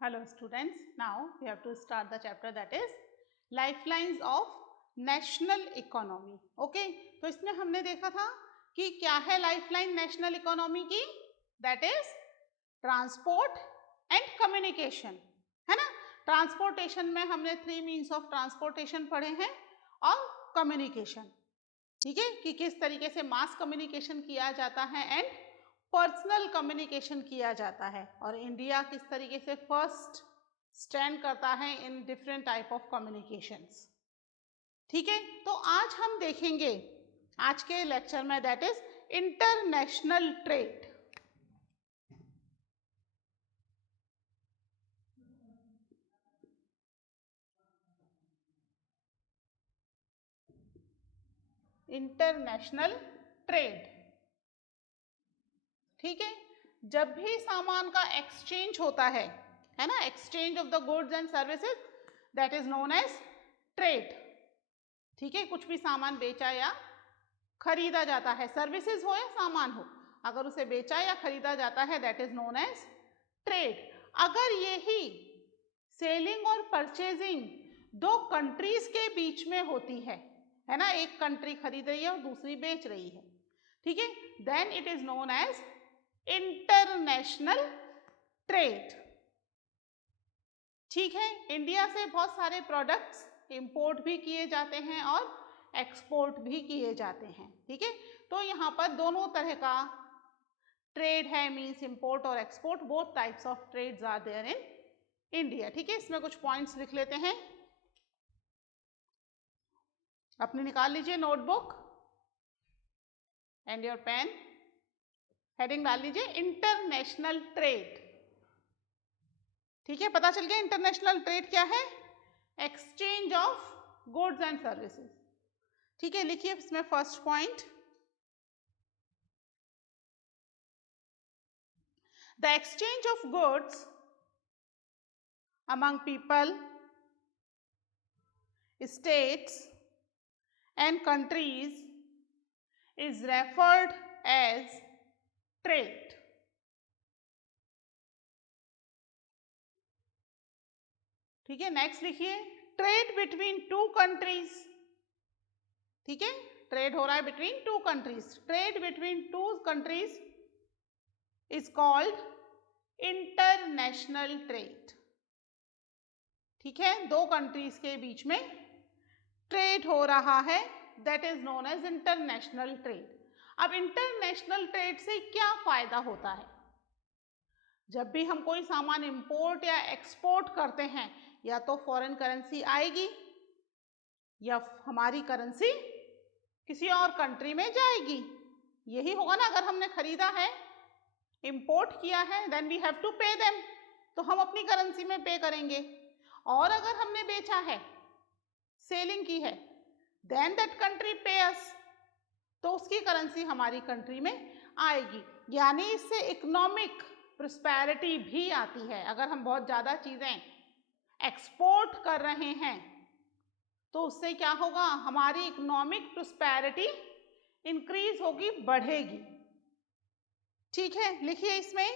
Hello students, now we have to start the chapter that is lifelines of national economy. Okay, तो इसमें हमने देखा था कि क्या है लाइफलाइन नेशनल इकोनॉमी की, that is transport and communication, है ना। ट्रांसपोर्टेशन में हमने 3 मीन्स ऑफ ट्रांसपोर्टेशन पढ़े हैं और कम्युनिकेशन, ठीक है, कि किस तरीके से मास कम्युनिकेशन किया जाता है एंड पर्सनल कम्युनिकेशन किया जाता है, और इंडिया किस तरीके से फर्स्ट स्टैंड करता है in different type of communications. ठीक है, तो आज हम देखेंगे आज के लेक्चर में that is international trade. International trade, ठीक है, जब भी सामान का एक्सचेंज होता है ना, exchange of the goods and services, that is known as trade. ठीक है, कुछ भी सामान बेचा या खरीदा जाता है, सर्विसेज हो या सामान हो, अगर उसे बेचा या खरीदा जाता है that is known as trade. अगर यही सेलिंग और परचेजिंग दो कंट्रीज के बीच में होती है ना, एक कंट्री खरीद रही है और दूसरी बेच रही है, ठीक है, then it is known as international trade. ठीक है, इंडिया से बहुत सारे प्रोडक्ट्स इंपोर्ट भी किए जाते हैं और एक्सपोर्ट भी किए जाते हैं, ठीक है, तो यहाँ पर दोनों तरह का ट्रेड है, मीन्स इंपोर्ट और export, both types of trades are there in India. ठीक है, इसमें कुछ पॉइंट्स लिख लेते हैं, अपने निकाल लीजिए notebook and your pen, heading डाल लीजिए इंटरनेशनल ट्रेड। ठीक है, पता चल गया इंटरनेशनल ट्रेड क्या है, exchange of goods and services. ठीक है, लिखिए इसमें first point, the exchange of goods among people, states and countries is referred as trade. ठीक है, नेक्स्ट लिखिए ट्रेड बिटवीन टू कंट्रीज। ठीक है, ट्रेड हो रहा है between two countries, trade between two countries is called international trade. ठीक है, दो कंट्रीज के बीच में ट्रेड हो रहा है, that is known as international trade. अब इंटरनेशनल ट्रेड से क्या फायदा होता है, जब भी हम कोई सामान इंपोर्ट या एक्सपोर्ट करते हैं, या तो फॉरेन करेंसी आएगी या हमारी करेंसी किसी और कंट्री में जाएगी, यही होगा ना। अगर हमने खरीदा है, इंपोर्ट किया है, then we have to pay them, तो हम अपनी करेंसी में पे करेंगे, और अगर हमने बेचा है, सेलिंग की है, देन दैट कंट्री पे अस, तो उसकी करेंसी हमारी कंट्री में आएगी, यानी इससे इकोनॉमिक प्रॉस्पेरिटी भी आती है। अगर हम बहुत ज़्यादा चीज़ें एक्सपोर्ट कर रहे हैं तो उससे क्या होगा, हमारी इकोनॉमिक प्रॉस्पेरिटी इंक्रीज होगी, बढ़ेगी। ठीक है, लिखिए इसमें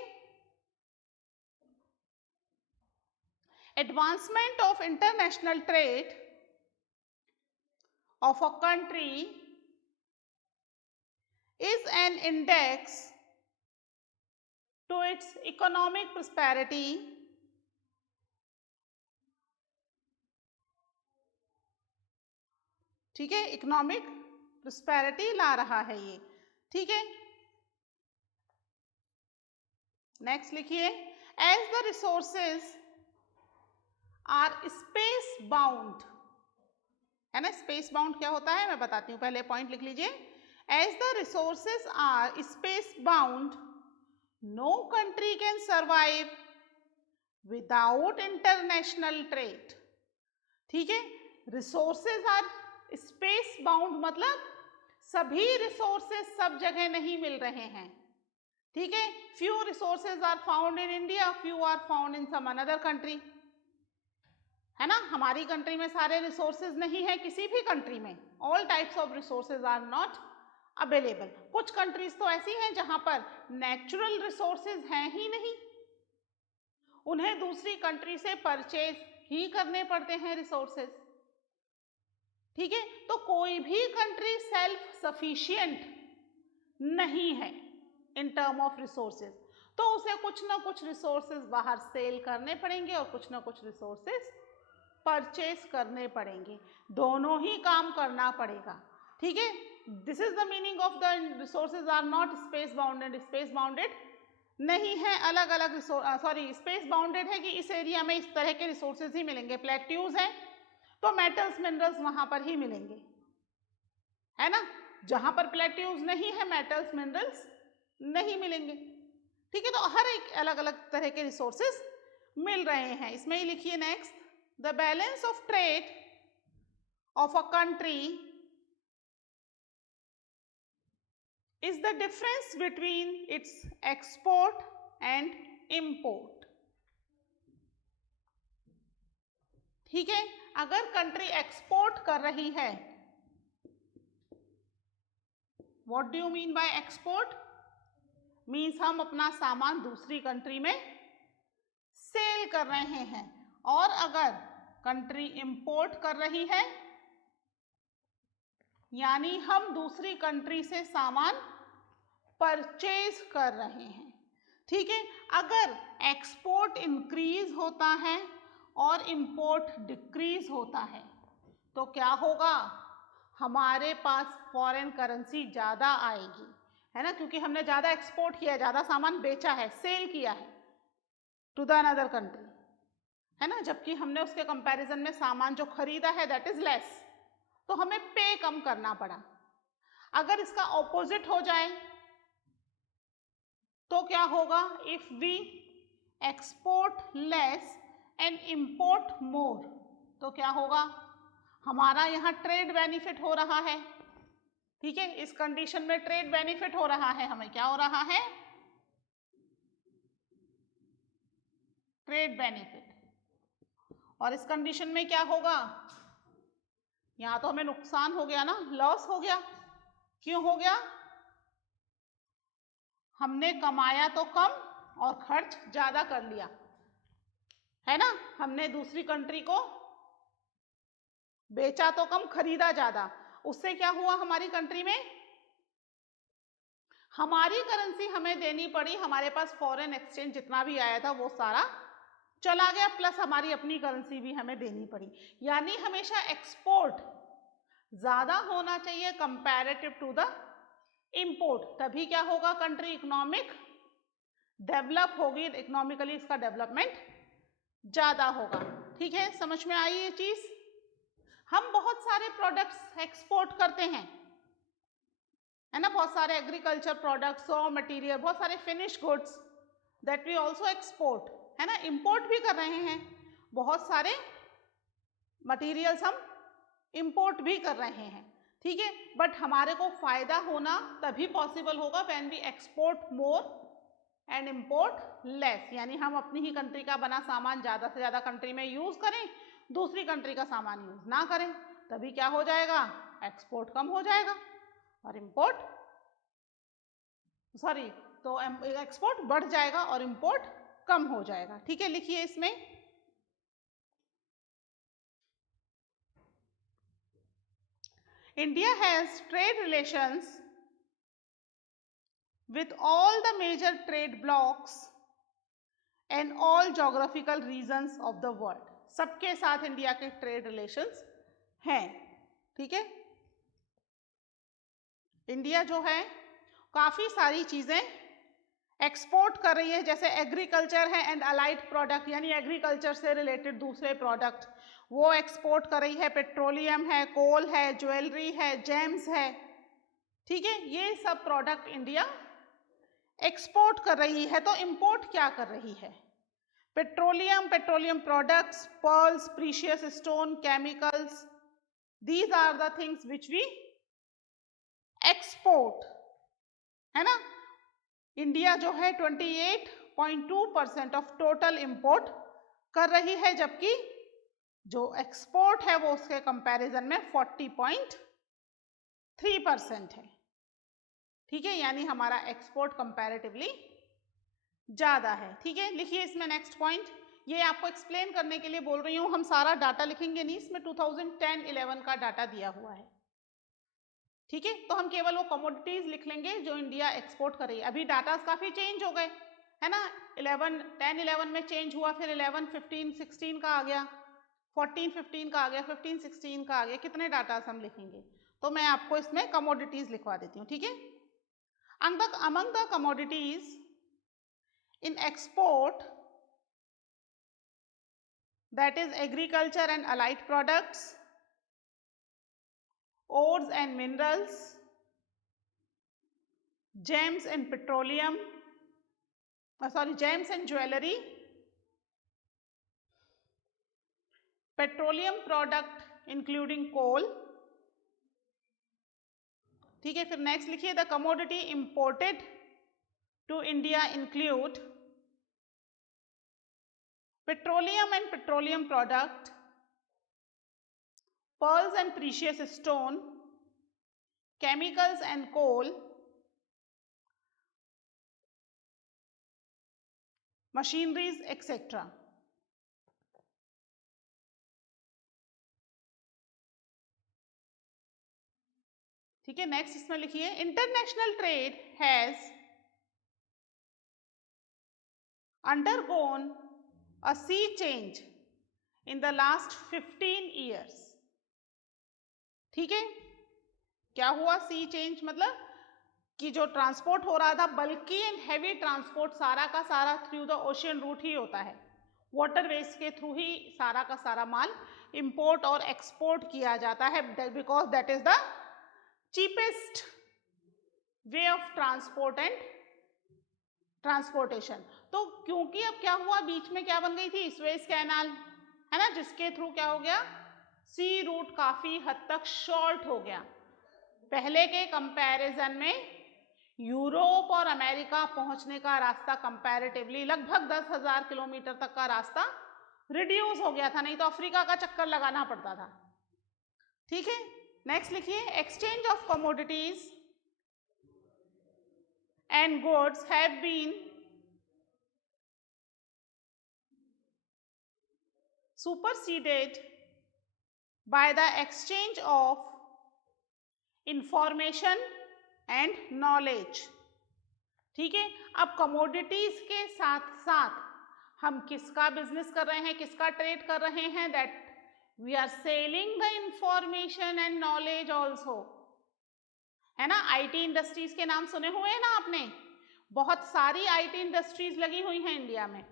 advancement of international trade of a country is an index to its economic prosperity ठीक है, इकोनॉमिक प्रॉस्पेरिटी ला रहा है ये। ठीक है, नेक्स्ट लिखिए as the resources are space bound, है ना, स्पेस बाउंड क्या होता है मैं बताती हूँ, पहले पॉइंट लिख लीजिए, as the resources are space bound, no country can survive without international trade। ठीक है, resources are space bound मतलब सभी resources सब जगह नहीं मिल रहे हैं। ठीक है, few resources are found in India, few are found in some another country, है ना, हमारी कंट्री में सारे रिसोर्सेज नहीं है, किसी भी कंट्री में all types of resources are not available. कुछ कंट्रीज तो ऐसी हैं जहां पर नेचुरल रिसोर्सेज हैं ही नहीं, उन्हें दूसरी कंट्री से परचेज ही करने पड़ते हैं रिसोर्सेज। ठीक है, तो कोई भी कंट्री सेल्फ सफिशिएंट नहीं है इन टर्म ऑफ रिसोर्सेज, तो उसे कुछ ना कुछ रिसोर्सेज बाहर सेल करने पड़ेंगे और कुछ ना कुछ रिसोर्सेज परचेज करने पड़ेंगे, दोनों ही काम करना पड़ेगा। ठीक है, this is the meaning of the resources are not space bounded. Space bounded नहीं है, अलग अलग सॉरी स्पेस बाउंडेड है कि इस एरिया में इस तरह के रिसोर्सेज ही मिलेंगे। प्लेट्यूज हैं तो मेटल्स मिनरल्स वहां पर ही मिलेंगे, है ना। जहां पर प्लेट्यूज नहीं है, मेटल्स मिनरल्स नहीं मिलेंगे। ठीक है, तो हर एक अलग अलग तरह के रिसोर्सेज मिल रहे हैं। इसमें ही लिखिए next, the balance of trade of a country is the difference between its export and import। ठीक है, अगर कंट्री एक्सपोर्ट कर रही है, what do you mean by export? Means हम अपना सामान दूसरी कंट्री में सेल कर रहे हैं। और अगर कंट्री इंपोर्ट कर रही है, यानी हम दूसरी कंट्री से सामान परचेज कर रहे हैं। ठीक है, अगर एक्सपोर्ट इंक्रीज होता है और इंपोर्ट डिक्रीज होता है तो क्या होगा? हमारे पास फॉरेन करेंसी ज़्यादा आएगी, है ना, क्योंकि हमने ज़्यादा एक्सपोर्ट किया है, ज़्यादा सामान बेचा है, सेल किया है टू द अनदर कंट्री, है ना। जबकि हमने उसके कंपैरिजन में सामान जो खरीदा है दैट इज लेस, तो हमें पे कम करना पड़ा। अगर इसका ऑपोजिट हो जाए तो क्या होगा? If we export less and import more, तो क्या होगा? हमारा यहाँ ट्रेड बेनिफिट हो रहा है। ठीक है, इस कंडीशन में ट्रेड बेनिफिट हो रहा है, हमें क्या हो रहा है? Trade benefit. और इस कंडीशन में क्या होगा? यहाँ तो हमें नुकसान हो गया ना, लॉस हो गया। क्यों हो गया? हमने कमाया तो कम और खर्च ज्यादा कर लिया, है ना। हमने दूसरी कंट्री को बेचा तो कम, खरीदा ज्यादा। उससे क्या हुआ? हमारी कंट्री में हमारी करेंसी हमें देनी पड़ी, हमारे पास फॉरेन एक्सचेंज जितना भी आया था वो सारा चला गया, प्लस हमारी अपनी करेंसी भी हमें देनी पड़ी। यानी हमेशा एक्सपोर्ट ज्यादा होना चाहिए कंपैरेटिव टू द इंपोर्ट, तभी क्या होगा? कंट्री इकोनॉमिक डेवलप होगी, इकोनॉमिकली इसका डेवलपमेंट ज्यादा होगा। ठीक है, समझ में आई ये चीज? हम बहुत सारे प्रोडक्ट्स एक्सपोर्ट करते हैं, है ना, बहुत सारे एग्रीकल्चर प्रोडक्ट्स, रॉ मटेरियल, बहुत सारे finish goods that we also export, है ना। इंपोर्ट भी कर रहे हैं, बहुत सारे मटेरियल्स हम इंपोर्ट भी कर रहे हैं। ठीक है, बट हमारे को फायदा होना तभी पॉसिबल होगा when we export more and import less, यानी हम अपनी ही कंट्री का बना सामान ज़्यादा से ज़्यादा कंट्री में यूज़ करें, दूसरी कंट्री का सामान यूज़ ना करें, तभी क्या हो जाएगा? एक्सपोर्ट कम हो जाएगा और इंपोर्ट सॉरी तो एक्सपोर्ट बढ़ जाएगा और इंपोर्ट कम हो जाएगा। ठीक है, लिखिए इसमें, India has trade relations with all the major trade blocks and all geographical regions of the world। सबके साथ इंडिया के ट्रेड रिलेशंस हैं। ठीक है, इंडिया जो है काफ़ी सारी चीज़ें एक्सपोर्ट कर रही है, जैसे एग्रीकल्चर है एंड अलाइड प्रोडक्ट, यानी एग्रीकल्चर से रिलेटेड दूसरे प्रोडक्ट वो एक्सपोर्ट कर रही है। पेट्रोलियम है, कोल है, ज्वेलरी है, जेम्स है। ठीक है, ये सब प्रोडक्ट इंडिया एक्सपोर्ट कर रही है। तो इंपोर्ट क्या कर रही है? Petroleum, petroleum products, pearls, precious stone, chemicals, these are the things which we export, है ना। इंडिया जो है 28.2% ऑफ टोटल इंपोर्ट कर रही है, जबकि जो एक्सपोर्ट है वो उसके कंपैरिजन में 40.3% है। ठीक है, यानी हमारा एक्सपोर्ट कंपैरेटिवली ज्यादा है। ठीक है, लिखिए इसमें नेक्स्ट पॉइंट, ये आपको एक्सप्लेन करने के लिए बोल रही हूँ, हम सारा डाटा लिखेंगे नहीं, इसमें 2010-11 का डाटा दिया हुआ है। ठीक है, तो हम केवल वो कमोडिटीज लिख लेंगे जो इंडिया एक्सपोर्ट करे। अभी डाटा काफी चेंज हो गए है ना, 10-11 में चेंज हुआ, फिर 11-15-16 का आ गया, 14-15 का आ गया, 15-16 का आ गया, कितने डाटा हम लिखेंगे। तो मैं आपको इसमें कमोडिटीज लिखवा देती हूँ। ठीक है, among the commodities in export, that is agriculture and allied products, ores and minerals, gems and petroleum, gems and jewelry, petroleum product including coal। ठीक है, फिर नेक्स्ट लिखिए, the commodity imported to India include petroleum and petroleum product, pearls and precious stone, chemicals and coal, machineries etc। ठीक है, next इसमें लिखिए, international trade has undergone a sea change in the last 15 years। ठीक है, क्या हुआ सी change, मतलब कि जो ट्रांसपोर्ट हो रहा था बल्कि एंड हैवी ट्रांसपोर्ट सारा का सारा थ्रू द ओशियन रूट ही होता है, वाटरवेज के थ्रू ही सारा का सारा माल इंपोर्ट और एक्सपोर्ट किया जाता है, because that is the cheapest way of transport and transportation. तो क्योंकि अब क्या हुआ, बीच में क्या बन गई थी, स्वेज कैनाल है ना, जिसके थ्रू क्या हो गया, सी रूट काफी हद तक शॉर्ट हो गया। पहले के कंपैरिजन में यूरोप और अमेरिका पहुंचने का रास्ता कंपैरेटिवली लगभग 10,000 किलोमीटर तक का रास्ता रिड्यूस हो गया था, नहीं तो अफ्रीका का चक्कर लगाना पड़ता था। ठीक है, नेक्स्ट लिखिए, exchange of commodities and goods have been superseded by the exchange of information and knowledge। ठीक है, अब कमोडिटीज के साथ साथ हम किसका बिजनेस कर रहे हैं, किसका ट्रेड कर रहे हैं, that we are selling the information and knowledge also, है ना। आईटी इंडस्ट्रीज के नाम सुने हुए हैं ना आपने, बहुत सारी आईटी इंडस्ट्रीज लगी हुई हैं इंडिया में।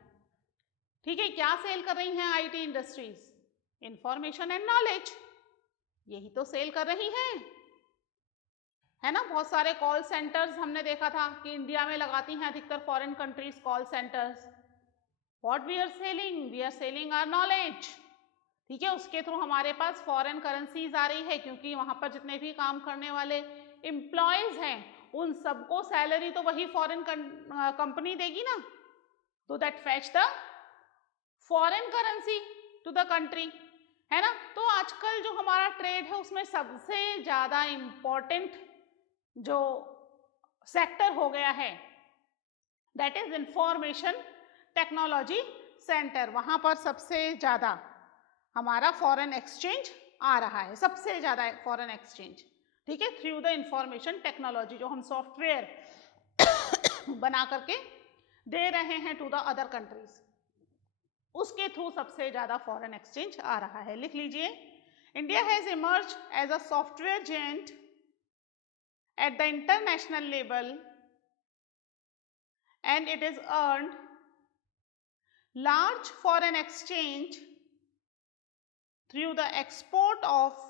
ठीक है, क्या सेल कर रही हैं IT industries, information and knowledge, यही तो सेल कर रही हैं, है ना। बहुत सारे कॉल सेंटर्स हमने देखा था कि इंडिया में लगाती हैं अधिकतर foreign countries call centres. What we are selling, we are selling our knowledge. ठीक है, उसके थ्रू हमारे पास फॉरेन करेंसीज आ रही है, क्योंकि वहां पर जितने भी काम करने वाले एम्प्लॉयज हैं उन सबको सैलरी तो वही फॉरेन कंपनी देगी ना, तो that fetch the foreign currency to the country, है ना। तो आजकल जो हमारा ट्रेड है उसमें सबसे ज्यादा इंपॉर्टेंट जो सेक्टर हो गया है that is information technology centre, वहां पर सबसे ज्यादा हमारा फॉरेन एक्सचेंज आ रहा है, सबसे ज्यादा फॉरेन एक्सचेंज। ठीक है, थ्रू द इंफॉर्मेशन टेक्नोलॉजी, जो हम सॉफ्टवेयर बना करके दे रहे हैं टू द अदर कंट्रीज, उसके थ्रू सबसे ज्यादा फॉरेन एक्सचेंज आ रहा है। लिख लीजिए, India has emerge as a software giant at the international level and it is earned large foreign exchange through the export of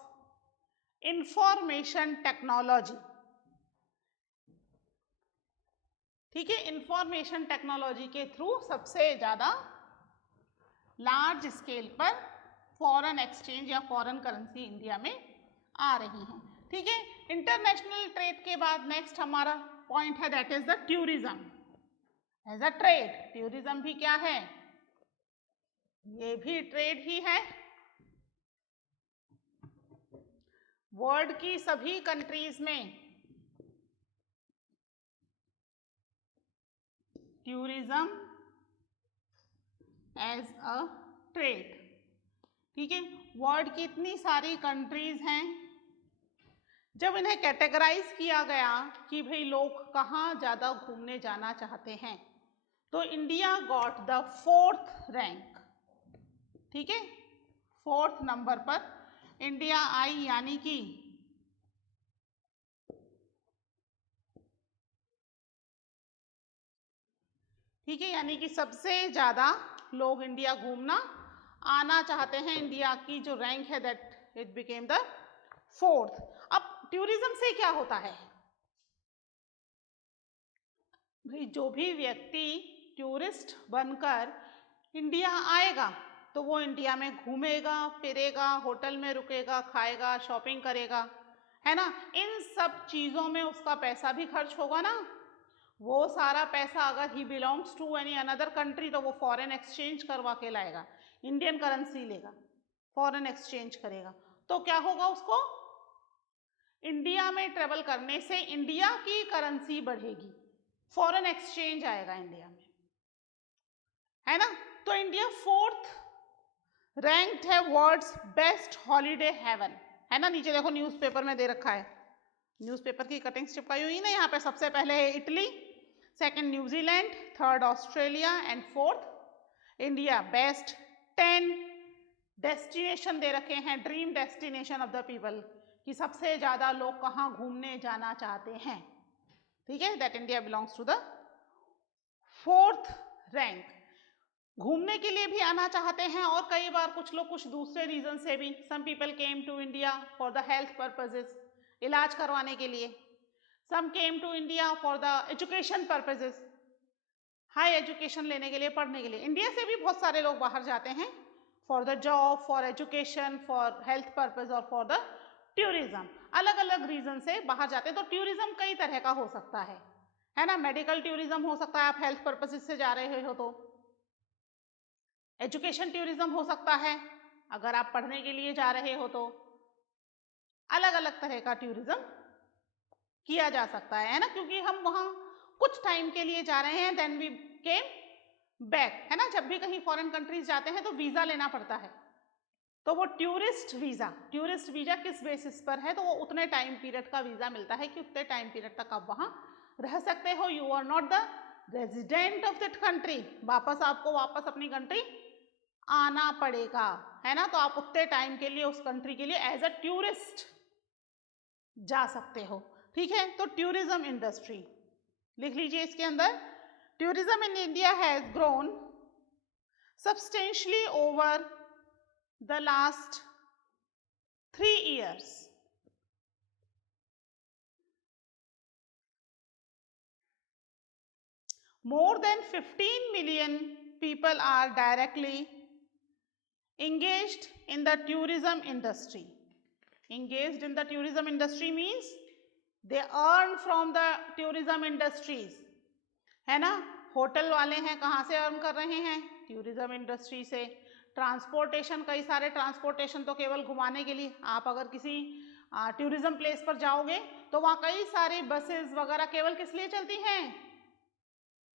information technology। ठीक है, इंफॉर्मेशन टेक्नोलॉजी के थ्रू सबसे ज्यादा लार्ज स्केल पर फॉरेन एक्सचेंज या foreign currency India में आ रही हैं। ठीक है, इंटरनेशनल ट्रेड के बाद नेक्स्ट हमारा पॉइंट है that is the tourism as a trade. Tourism भी क्या है, ये भी ट्रेड ही है। वर्ल्ड की सभी कंट्रीज में टूरिज्म एज अ ट्रेड। ठीक है, वर्ल्ड की इतनी सारी कंट्रीज हैं, जब इन्हें कैटेगराइज किया गया कि भाई लोग कहाँ ज़्यादा घूमने जाना चाहते हैं, तो India got the 4th rank. ठीक है, 4th नंबर पर इंडिया आई, यानी कि ठीक है, यानी कि सबसे ज़्यादा लोग इंडिया घूमना आना चाहते हैं। इंडिया की जो रैंक है that it became the 4th। अब टूरिज्म से क्या होता है भाई, जो भी व्यक्ति टूरिस्ट बनकर इंडिया आएगा तो वो इंडिया में घूमेगा फिरेगा, होटल में रुकेगा, खाएगा, शॉपिंग करेगा, है ना। इन सब चीज़ों में उसका पैसा भी खर्च होगा ना। वो सारा पैसा अगर he belongs to any another country तो वो फॉरेन एक्सचेंज करवा के लाएगा, इंडियन करेंसी लेगा, फॉरेन एक्सचेंज करेगा, तो क्या होगा, उसको इंडिया में ट्रेवल करने से इंडिया की करेंसी बढ़ेगी, फॉरेन एक्सचेंज आएगा इंडिया में, है ना। तो इंडिया 4th रैंक्ड है वर्ल्ड्स बेस्ट हॉलीडे हेवन, है ना। नीचे देखो न्यूज़पेपर में दे रखा है, न्यूज़पेपर की कटिंग्स चिपकाई हुई ना यहाँ पे। सबसे पहले है Italy, second New Zealand, third Australia and 4th India. Best 10 destination दे रखे हैं, dream destination of the people, कि सबसे ज़्यादा लोग कहाँ घूमने जाना चाहते हैं। ठीक है, that India belongs to the 4th rank. घूमने के लिए भी आना चाहते हैं और कई बार कुछ लोग कुछ दूसरे रीजन से भी, some people came to India for the health purposes, इलाज करवाने के लिए। Some came to India for the education purposes, high education लेने के लिए, पढ़ने के लिए। इंडिया से भी बहुत सारे लोग बाहर जाते हैं for the job, for education, for health purpose और फॉर द टूरिज्म। अलग अलग रीजन से बाहर जाते हैं। तो टूरिज्म कई तरह का हो सकता है ना। मेडिकल टूरिज्म हो सकता है, आप हेल्थ पर्पज से जा रहे हो तो। एजुकेशन टूरिज्म हो सकता है, अगर आप पढ़ने के लिए जा रहे हो तो। अलग अलग तरह का टूरिज्म किया जा सकता है ना, क्योंकि हम वहाँ कुछ टाइम के लिए जा रहे हैं, देन वी केम बैक, है ना। जब भी कहीं फॉरेन कंट्रीज जाते हैं तो वीज़ा लेना पड़ता है, तो वो टूरिस्ट वीज़ा किस बेसिस पर है, तो वो उतने टाइम पीरियड का वीज़ा मिलता है कि उतने टाइम पीरियड तक आप वहाँ रह सकते हो। You are not the resident of that country, आपको वापस अपनी कंट्री आना पड़ेगा, है ना। तो आप उतने टाइम के लिए उस कंट्री के लिए एज अ टूरिस्ट जा सकते हो। ठीक है, तो टूरिज्म इंडस्ट्री लिख लीजिए इसके अंदर। Tourism in India has grown substantially over the last 3 years. More than 15 million people are directly engaged in the tourism industry. Engaged in the tourism industry means they earn from the tourism industries, है ना। Hotel वाले हैं, कहाँ से earn कर रहे हैं, tourism industry से। ट्रांसपोर्टेशन, कई सारे ट्रांसपोर्टेशन तो केवल घुमाने के लिए, आप अगर किसी टूरिज्म प्लेस पर जाओगे तो वहाँ कई सारी बसेस वगैरह केवल किस लिए चलती हैं,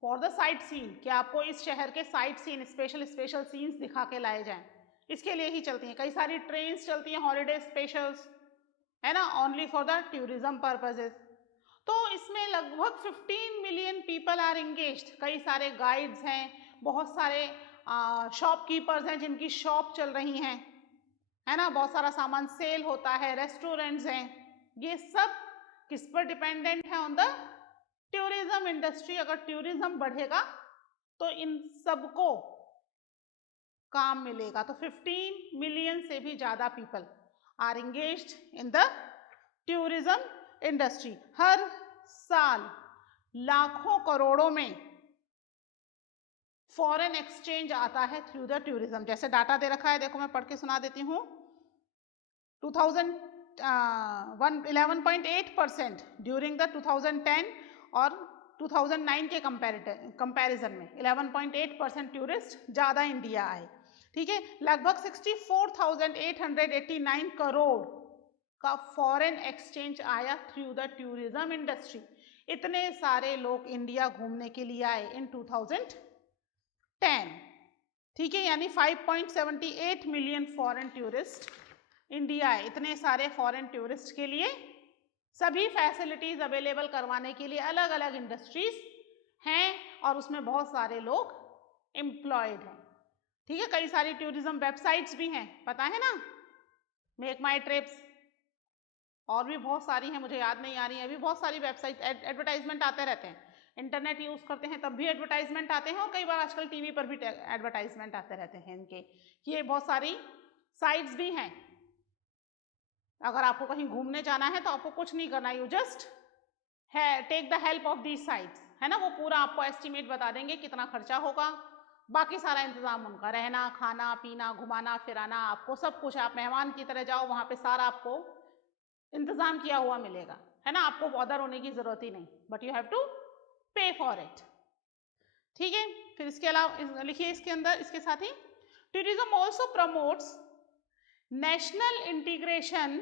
फॉर द साइट सीन, कि आपको इस शहर के साइट सीन, स्पेशल सीन्स दिखा के लाए जाएं, इसके लिए ही चलती हैं। कई सारी ट्रेन्स चलती हैं हॉलीडे स्पेशल्स, है ना, only for the tourism purposes. तो इसमें लगभग 15 मिलियन पीपल आर इंगेज्ड। कई सारे गाइड्स हैं, बहुत सारे शॉपकीपर्स हैं जिनकी शॉप चल रही हैं, है ना, बहुत सारा सामान सेल होता है, रेस्टोरेंट्स हैं। ये सब किस पर डिपेंडेंट है, ऑन द टूरिज्म इंडस्ट्री। अगर टूरिज्म बढ़ेगा तो इन सबको काम मिलेगा। तो 15 मिलियन से भी ज्यादा people are engaged in the tourism industry. हर साल लाखों करोड़ों में फॉरेन एक्सचेंज आता है थ्रू द टूरिज्म। जैसे डाटा दे रखा है, देखो मैं पढ़ के सुना देती हूँ। 11.8% ड्यूरिंग द 2010 और 2009 के कंपैरिजन में 11.8% टूरिस्ट ज़्यादा इंडिया आए। ठीक है, लगभग 64,889 करोड़ का फॉरेन एक्सचेंज आया थ्रू द टूरिज्म इंडस्ट्री। इतने सारे लोग इंडिया घूमने के लिए आए इन 2010, ठीक है, यानी 5.78 मिलियन फॉरेन टूरिस्ट इंडिया आए। इतने सारे फॉरेन टूरिस्ट के लिए सभी फैसिलिटीज अवेलेबल करवाने के लिए अलग अलग इंडस्ट्रीज हैं और उसमें बहुत सारे लोग एम्प्लॉयड हैं, ठीक है। कई सारी टूरिज्म वेबसाइट्स भी हैं, पता है ना, मेक माई ट्रिप्स, और भी बहुत सारी हैं, मुझे याद नहीं आ रही है अभी। बहुत सारी वेबसाइट एडवर्टाइजमेंट आते रहते हैं, इंटरनेट यूज करते हैं तब भी एडवर्टाइजमेंट आते हैं, और कई बार आजकल टीवी पर भी एडवर्टाइजमेंट आते रहते हैं इनके, कि ये बहुत सारी साइट्स भी हैं। अगर आपको कहीं घूमने जाना है तो आपको कुछ नहीं करना, you just take the help of these sites, है ना। वो पूरा आपको एस्टिमेट बता देंगे कितना खर्चा होगा, बाकी सारा इंतजाम उनका, रहना खाना पीना घुमाना फिराना, आपको सब कुछ, आप मेहमान की तरह जाओ वहाँ पे, सारा आपको इंतजाम किया हुआ मिलेगा, है ना। आपको बॉदर होने की जरूरत ही नहीं, बट यू हैव टू पे फॉर इट, ठीक है। फिर इसके अलावा लिखिए इसके अंदर, इसके साथ ही, tourism also promotes national integration,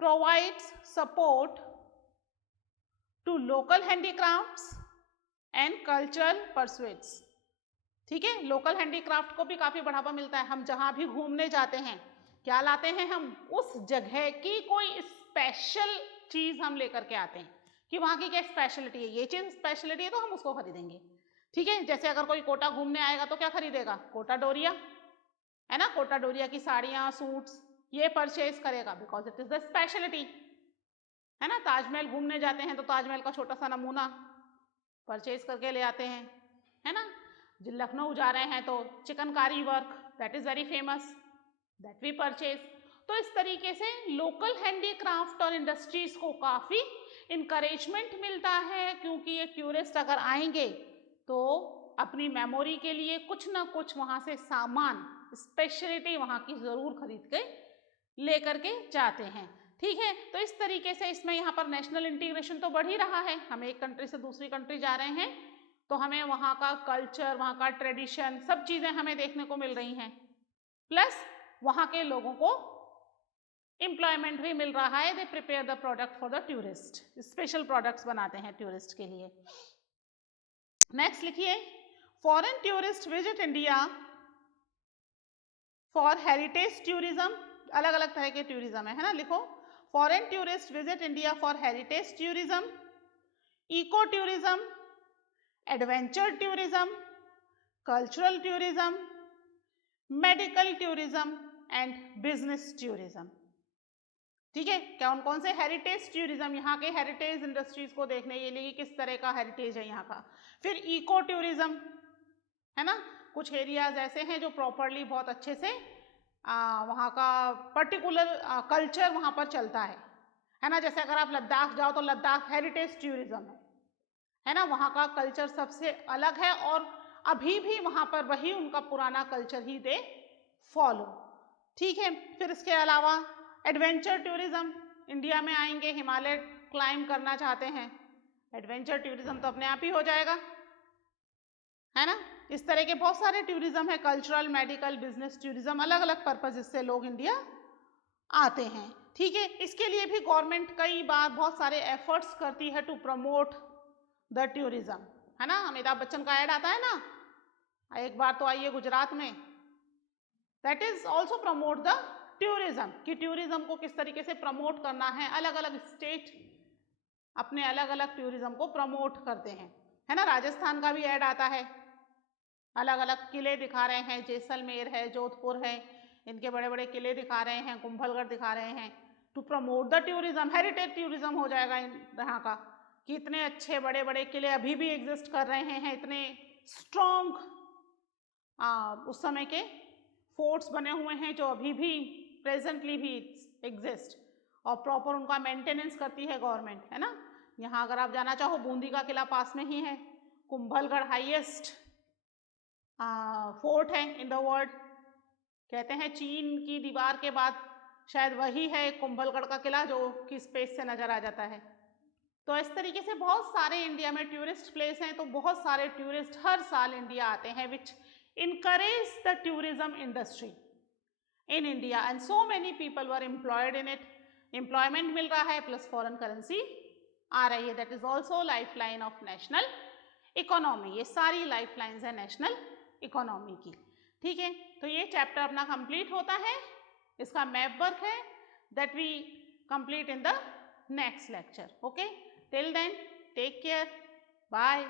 provides support to local handicrafts and cultural pursuits, ठीक है। लोकल हैंडीक्राफ्ट को भी काफी बढ़ावा मिलता है। हम जहां भी घूमने जाते हैं क्या लाते हैं, हम उस जगह की कोई स्पेशल चीज हम लेकर के आते हैं कि वहां की क्या स्पेशलिटी है, ये चीज स्पेशलिटी है तो हम उसको खरीदेंगे, ठीक है। जैसे अगर कोई कोटा घूमने आएगा तो क्या खरीदेगा, कोटा डोरिया, है ना, कोटा डोरिया की साड़ियां सूट्स ये परचेज करेगा, because it is the speciality, है ना। ताजमहल घूमने जाते हैं तो ताजमहल का छोटा सा नमूना परचेज करके ले आते हैं, है ना। लखनऊ जा रहे हैं तो chikankari work, that is very famous, that we purchase. तो इस तरीके से लोकल हैंडीक्राफ्ट और इंडस्ट्रीज को काफी इंकरेजमेंट मिलता है, क्योंकि ये टूरिस्ट अगर आएंगे तो अपनी मेमोरी के लिए कुछ ना कुछ वहां से सामान, स्पेशलिटी वहां की जरूर खरीद के लेकर के जाते हैं, ठीक है। तो इस तरीके से इसमें यहाँ पर नेशनल इंटीग्रेशन तो बढ़ ही रहा है, हम एक कंट्री से दूसरी कंट्री जा रहे हैं तो हमें वहाँ का कल्चर, वहाँ का ट्रेडिशन, सब चीज़ें हमें देखने को मिल रही हैं, प्लस वहाँ के लोगों को एम्प्लॉयमेंट भी मिल रहा है, they prepare the product for the tourist, special products बनाते हैं टूरिस्ट के लिए। नेक्स्ट लिखिए, foreign tourist visit India for heritage tourism, अलग अलग तरह के टूरिज्म है ना, लिखो, foreign tourist visit India for heritage tourism, eco tourism, adventure tourism, cultural tourism, medical tourism and business tourism, ठीक है। कौन कौन से हेरिटेज टूरिज्म, यहाँ के हेरिटेज इंडस्ट्रीज को देखने के लिए किस तरह का हेरिटेज है यहाँ का। फिर इको टूरिज्म, है ना, कुछ एरियाज ऐसे हैं जो प्रॉपरली बहुत अच्छे से वहाँ का पर्टिकुलर कल्चर वहाँ पर चलता है ना। जैसे अगर आप लद्दाख जाओ तो लद्दाख हेरिटेज टूरिज्म है ना, वहाँ का कल्चर सबसे अलग है और अभी भी वहाँ पर वही उनका पुराना कल्चर ही दे फॉलो, ठीक है। फिर इसके अलावा एडवेंचर टूरिज्म, इंडिया में आएंगे, हिमालय क्लाइंब करना चाहते हैं, एडवेंचर टूरिज्म तो अपने आप ही हो जाएगा, है ना। इस तरह के बहुत सारे टूरिज्म है, कल्चरल, मेडिकल, बिजनेस टूरिज्म, अलग अलग पर्पज से लोग इंडिया आते हैं, ठीक है। इसके लिए भी गवर्नमेंट कई बार बहुत सारे एफर्ट्स करती है टू प्रमोट द टूरिज्म, है ना। अमिताभ बच्चन का ऐड आता है ना, एक बार तो आइए गुजरात में, that is also promote the tourism, कि टूरिज्म को किस तरीके से प्रमोट करना है, अलग अलग स्टेट अपने अलग अलग टूरिज्म को प्रमोट करते हैं, है ना। राजस्थान का भी ऐड आता है, अलग अलग किले दिखा रहे हैं, जैसलमेर है, जोधपुर है, इनके बड़े बड़े किले दिखा रहे हैं, कुंभलगढ़ दिखा रहे हैं, to promote the tourism, heritage tourism हो जाएगा यहाँ का, कि इतने अच्छे बड़े बड़े किले अभी भी एग्जिस्ट कर रहे हैं, इतने स्ट्रॉन्ग उस समय के फोर्ट्स बने हुए हैं जो अभी भी प्रेजेंटली भी एग्जिस्ट, और प्रॉपर उनका मेंटेनेंस करती है गवर्नमेंट, है ना। यहाँ अगर आप जाना चाहो, बूंदी का किला पास में ही है, कुंभलगढ़ हाईएस्ट फोर्ट है इन द वर्ल्ड, कहते हैं चीन की दीवार के बाद शायद वही है कुंभलगढ़ का किला जो कि स्पेस से नजर आ जाता है। तो इस तरीके से बहुत सारे इंडिया में टूरिस्ट प्लेस हैं, तो बहुत सारे टूरिस्ट हर साल इंडिया आते हैं, which encourage the tourism industry in India and so many people were employed in it, employment मिल रहा है, प्लस फॉरेन करेंसी आ रही है, that is also life line of national economy. ये सारी लाइफ लाइन्स है नेशनल इकोनॉमी की। ठीक है, तो ये चैप्टर अपना कंप्लीट होता है, इसका मैप वर्क है that we complete in the next lecture. Okay, till then take care, bye.